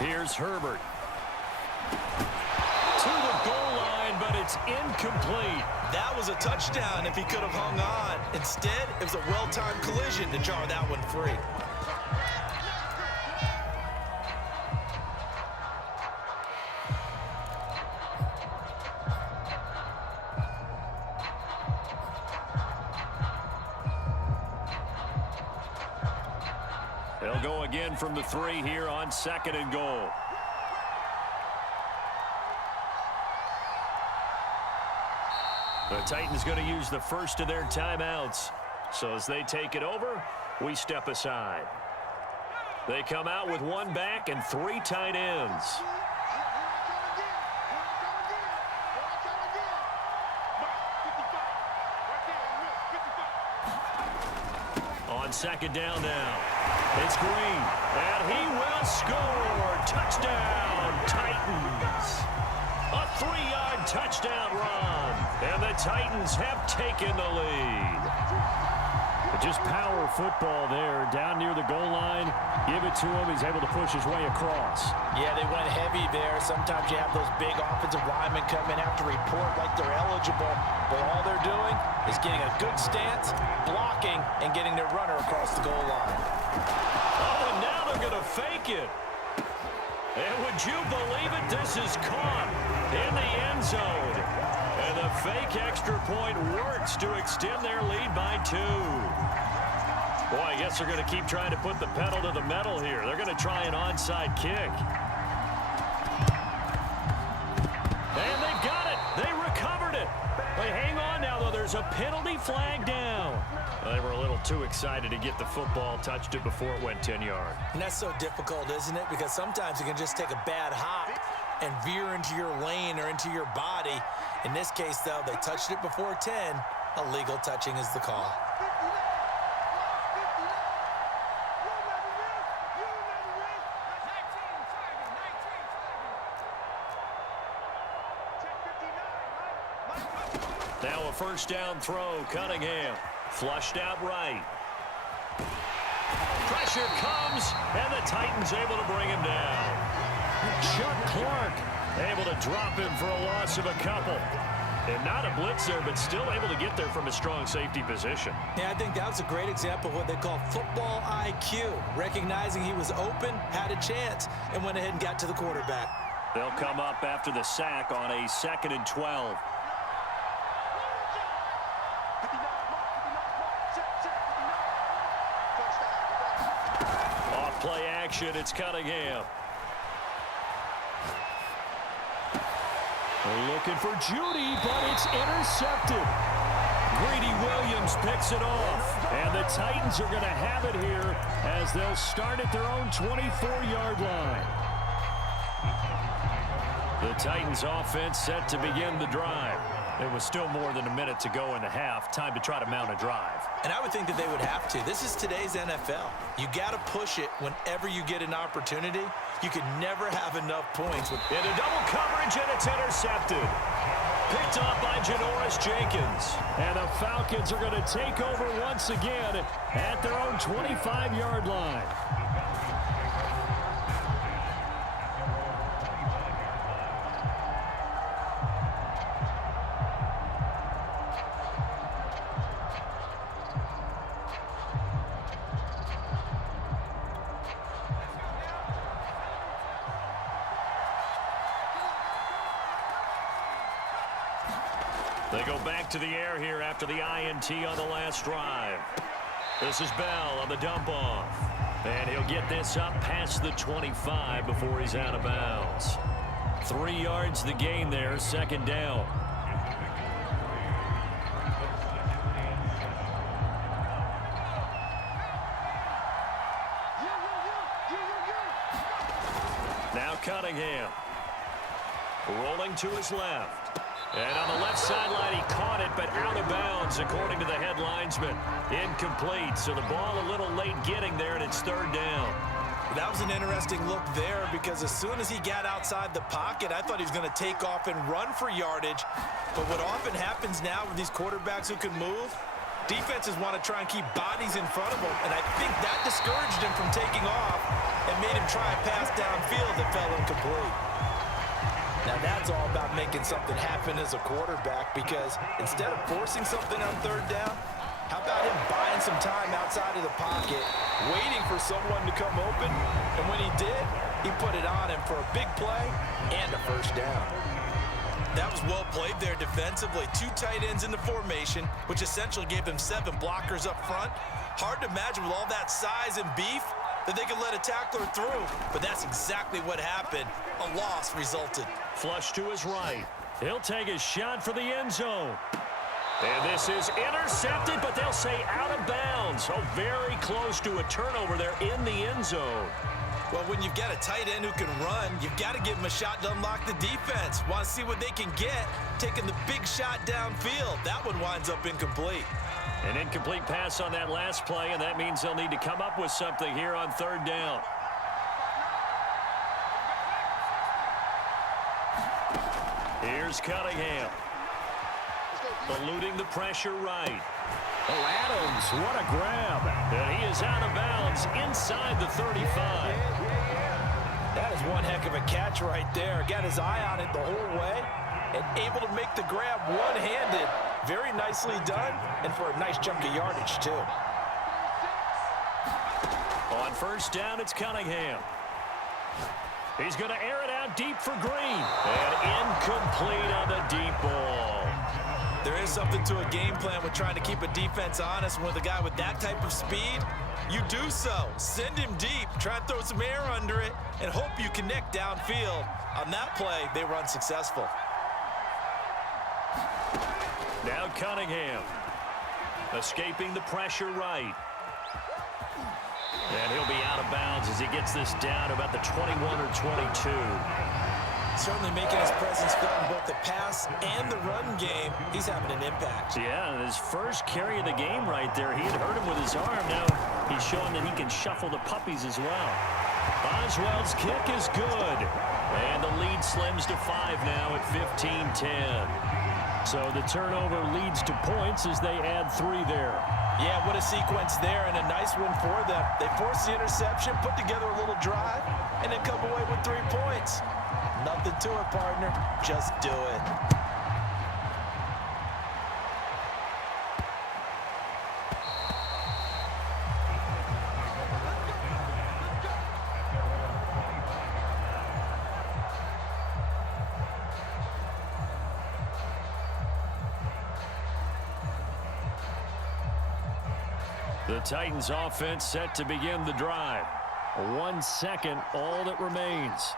Here's Herbert. To the goal line, but it's incomplete. That was a touchdown if he could have hung on. Instead, it was a well-timed collision to jar that one free. They'll go again from the 3 here on 2nd and goal. The Titans going to use the first of their timeouts. So as they take it over, we step aside. They come out with 1 back and 3 tight ends. On 2nd down now. It's Green, and he will score. Touchdown, Titans. A 3-yard touchdown run, and the Titans have taken the lead. Just power football there, down near the goal line. Give it to him. He's able to push his way across. Yeah, they went heavy there. Sometimes you have those big offensive linemen come in, have to report like they're eligible, but all they're doing is getting a good stance, blocking, and getting their runner across the goal line. Oh, and now they're going to fake it. And would you believe it? This is caught in the end zone. And the fake extra point works to extend their lead by 2. Boy, I guess they're going to keep trying to put the pedal to the metal here. They're going to try an onside kick. And they've got it. They recovered it. They hang on now, though. There's a penalty flag down. Well, they were a little too excited to get the football, touched it before it went 10 yards. And that's so difficult, isn't it? Because sometimes you can just take a bad hop and veer into your lane or into your body. In this case, though, they touched it before 10. Illegal touching is the call. Now a first down throw, Cunningham. Flushed out right. Pressure comes, and the Titans able to bring him down. Chuck Clark able to drop him for a loss of a couple. And not a blitzer, but still able to get there from a strong safety position. Yeah, I think that was a great example of what they call football IQ. Recognizing he was open, had a chance, and went ahead and got to the quarterback. They'll come up after the sack on a 2nd and 12. Off play action, it's Cunningham. They're looking for Judy, but it's intercepted. Greedy Williams picks it off. And the Titans are going to have it here as they'll start at their own 24-yard line. The Titans offense set to begin the drive. There was still more than a minute to go in the half. Time to try to mount a drive. And I would think that they would have to. This is today's NFL. You got to push it whenever you get an opportunity. You can never have enough points. Into double coverage, and it's intercepted. Picked off by Janoris Jenkins. And the Falcons are going to take over once again at their own 25-yard line. They go back to the air here after the INT on the last drive. This is Bell on the dump off. And he'll get this up past the 25 before he's out of bounds. 3 yards the gain there, 2nd down. Now Cunningham. Rolling to his left. And on the left sideline, he caught it, but out of bounds, according to the head linesman. Incomplete, so the ball a little late getting there, and it's 3rd down. That was an interesting look there because as soon as he got outside the pocket, I thought he was going to take off and run for yardage. But what often happens now with these quarterbacks who can move, defenses want to try and keep bodies in front of them, and I think that discouraged him from taking off and made him try a pass downfield that fell incomplete. Now that's all about making something happen as a quarterback, because instead of forcing something on third down, how about him buying some time outside of the pocket, waiting for someone to come open, and when he did, he put it on him for a big play and a first down. That was well played there defensively. 2 tight ends in the formation, which essentially gave them 7 blockers up front. Hard to imagine with all that size and beef that they could let a tackler through, but that's exactly what happened. A loss resulted. Flush to his right. He'll take a shot for the end zone. And this is intercepted, but they'll say out of bounds. Oh, very close to a turnover there in the end zone. Well, when you've got a tight end who can run, you've got to give him a shot to unlock the defense. Want to see what they can get, taking the big shot downfield. That one winds up incomplete. An incomplete pass on that last play, and that means they'll need to come up with something here on third down. Here's Cunningham. Eluding the pressure right. Oh, Adams, what a grab. And he is out of bounds inside the 35. That is one heck of a catch right there. Got his eye on it the whole way and able to make the grab one-handed. Very nicely done, and for a nice chunk of yardage, too. On first down, it's Cunningham. He's going to air it out deep for Green. And incomplete on the deep ball. There is something to a game plan with trying to keep a defense honest. With a guy with that type of speed, you do so. Send him deep, try and throw some air under it, and hope you connect downfield. On that play, they were unsuccessful. Now Cunningham. Escaping the pressure right. And he'll be out of bounds as he gets this down about the 21 or 22. Certainly making his presence felt in both the pass and the run game. He's having an impact. Yeah, and his first carry of the game right there, he had hurt him with his arm. Now he's showing that he can shuffle the puppies as well. Boswell's kick is good. And the lead slims to 5 now at 15-10. So the turnover leads to points as they add 3 there. Yeah, what a sequence there, and a nice one for them. They forced the interception, put together a little drive, and then come away with 3 points. Nothing to it, partner. Just do it. The Titans offense set to begin the drive. 1 second, all that remains.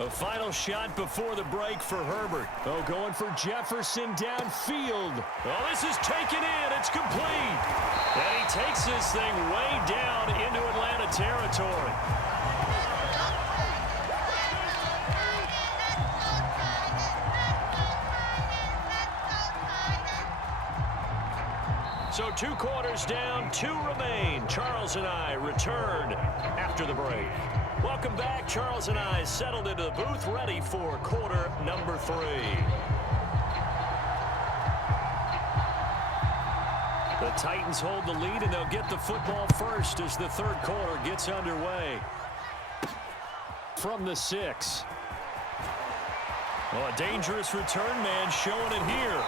A final shot before the break for Herbert. Oh, going for Jefferson downfield. Oh, this is taken in. It's complete. And he takes this thing way down into Atlanta territory. So 2 quarters down, 2 remain. Charles and I return after the break. Welcome back. Charles and I settled into the booth, ready for quarter number 3. The Titans hold the lead, and they'll get the football first as the third quarter gets underway. From the 6. Oh, a dangerous return man showing it here.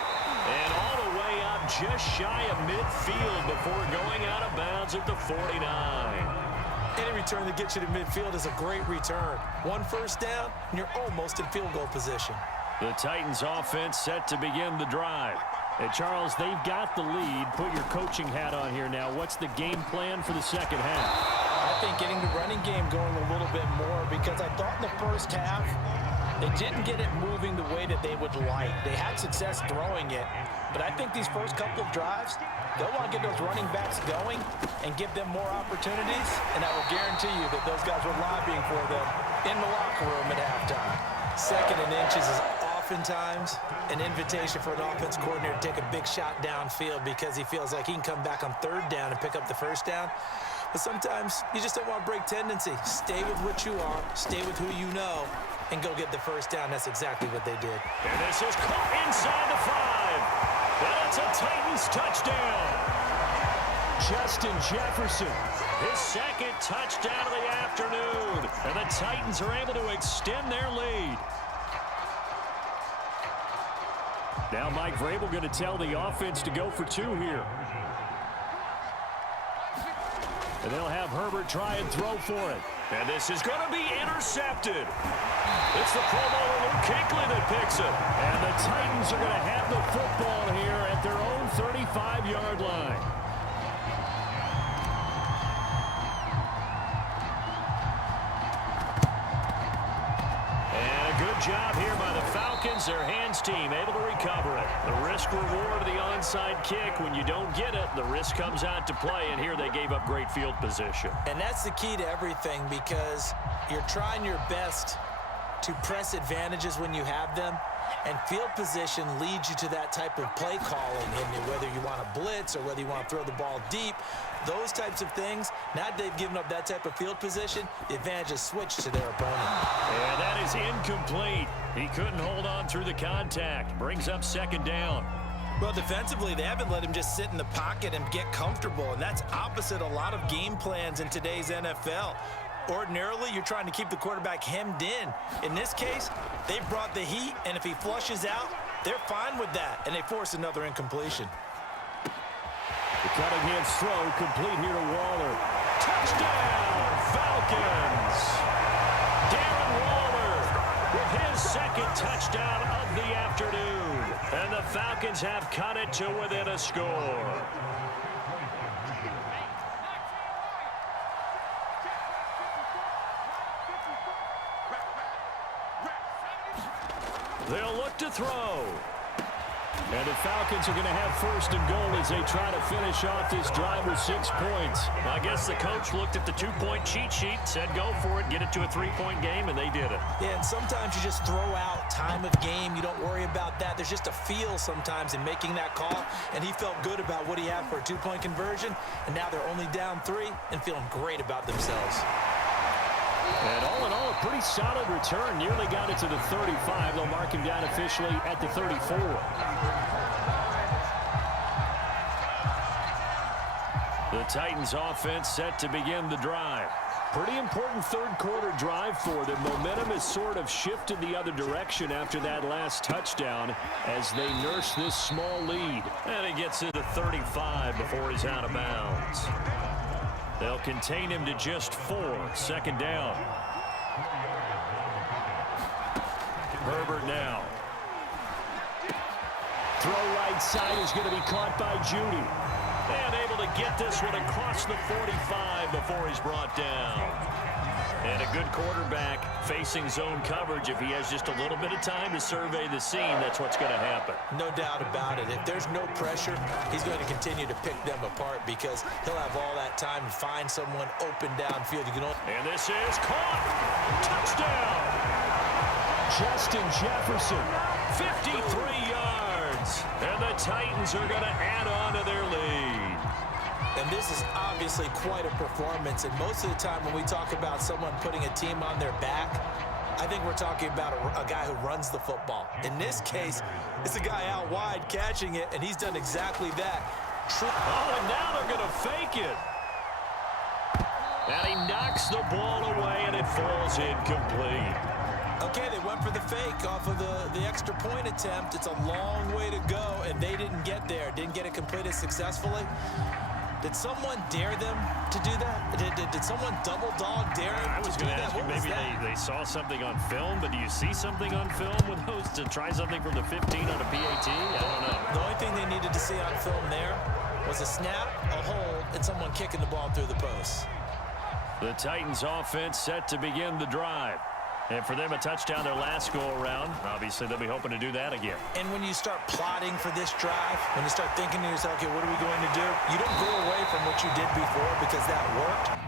And all the way up just shy of midfield before going out of bounds at the 49. Any return that gets you to midfield is a great return. 1 first down, and you're almost in field goal position. The Titans offense set to begin the drive. And Charles, they've got the lead. Put your coaching hat on here now. What's the game plan for the second half? I think getting the running game going a little bit more, because I thought in the first half they didn't get it moving the way that they would like. They had success throwing it, but I think these first couple of drives, they'll want to get those running backs going and give them more opportunities, and I will guarantee you that those guys were lobbying for them in the locker room at halftime. 2nd and inches is often oftentimes an invitation for an offense coordinator to take a big shot downfield because he feels like he can come back on third down and pick up the first down. But sometimes you just don't want to break tendency. Stay with what you are, stay with who you know, and go get the first down. That's exactly what they did. And this is caught inside the 5. And it's a Titans touchdown. Justin Jefferson, his second touchdown of the afternoon. And the Titans are able to extend their lead. Now Mike Vrabel going to tell the offense to go for 2 here. And they'll have Herbert try and throw for it. And this is going to be intercepted. It's the Pro Bowler Luke Kuechly that picks it. And the Titans are going to have the football here at their own 35-yard line. And a good job here by the Falcons. Their hands team able to recover it. The risk reward of the onside kick. When you don't get it, the risk comes out to play. And here they gave up great field position. And that's the key to everything, because you're trying your best to press advantages when you have them, and field position leads you to that type of play calling. And whether you want to blitz or whether you want to throw the ball deep, those types of things, now that they've given up that type of field position, the advantage is switched to their opponent. And that is incomplete. He couldn't hold on through the contact. Brings up second down. Well, defensively, they haven't let him just sit in the pocket and get comfortable, and that's opposite a lot of game plans in today's NFL. Ordinarily, you're trying to keep the quarterback hemmed in. In this case, they've brought the heat, and if he flushes out, they're fine with that, and they force another incompletion. The Cunningham's throw complete here to Waller. Touchdown, Falcons! Darren Waller with his second touchdown of the afternoon. And the Falcons have cut it to within a score. They'll look to throw. And the Falcons are going to have first and goal as they try to finish off this drive with 6 points. I guess the coach looked at the 2-point cheat sheet, said go for it, get it to a 3-point game, and they did it. Yeah, and sometimes you just throw out time of game. You don't worry about that. There's just a feel sometimes in making that call, and he felt good about what he had for a 2-point conversion, and now they're only down 3 and feeling great about themselves. And all in all, a pretty solid return. Nearly got it to the 35. They'll mark him down officially at the 34. The Titans offense set to begin the drive. Pretty important third-quarter drive for them. Momentum has sort of shifted the other direction after that last touchdown as they nurse this small lead. And he gets to the 35 before he's out of bounds. They'll contain him to just 4. Second down. Herbert now. Throw right side is going to be caught by Judy. And able to get this one across the 45 before he's brought down. And a good quarterback facing zone coverage. If he has just a little bit of time to survey the scene, that's what's going to happen. No doubt about it. If there's no pressure, he's going to continue to pick them apart because he'll have all that time to find someone open downfield. And this is caught. Touchdown. Justin Jefferson, 53 yards. And the Titans are going to add on to their lead. And this is obviously quite a performance. And most of the time when we talk about someone putting a team on their back, I think we're talking about a guy who runs the football. In this case, it's a guy out wide catching it, and he's done exactly that. Oh, and now they're going to fake it. And he knocks the ball away, and it falls incomplete. Okay, they went for the fake off of the extra point attempt. It's a long way to go, and they didn't get there. Didn't get it completed successfully. Did someone dare them to do that? Did someone double dog dare them I was to do going to that? ask you, maybe they saw something on film, but do you see something on film with those to try something from the 15 on a PAT? I don't know. The only thing they needed to see on film there was a snap, a hold, and someone kicking the ball through the post. The Titans offense set to begin the drive. And for them, a touchdown their last go-around. Obviously, they'll be hoping to do that again. And when you start plotting for this drive, when you start thinking to yourself, okay, what are we going to do? You don't go away from what you did before because that worked.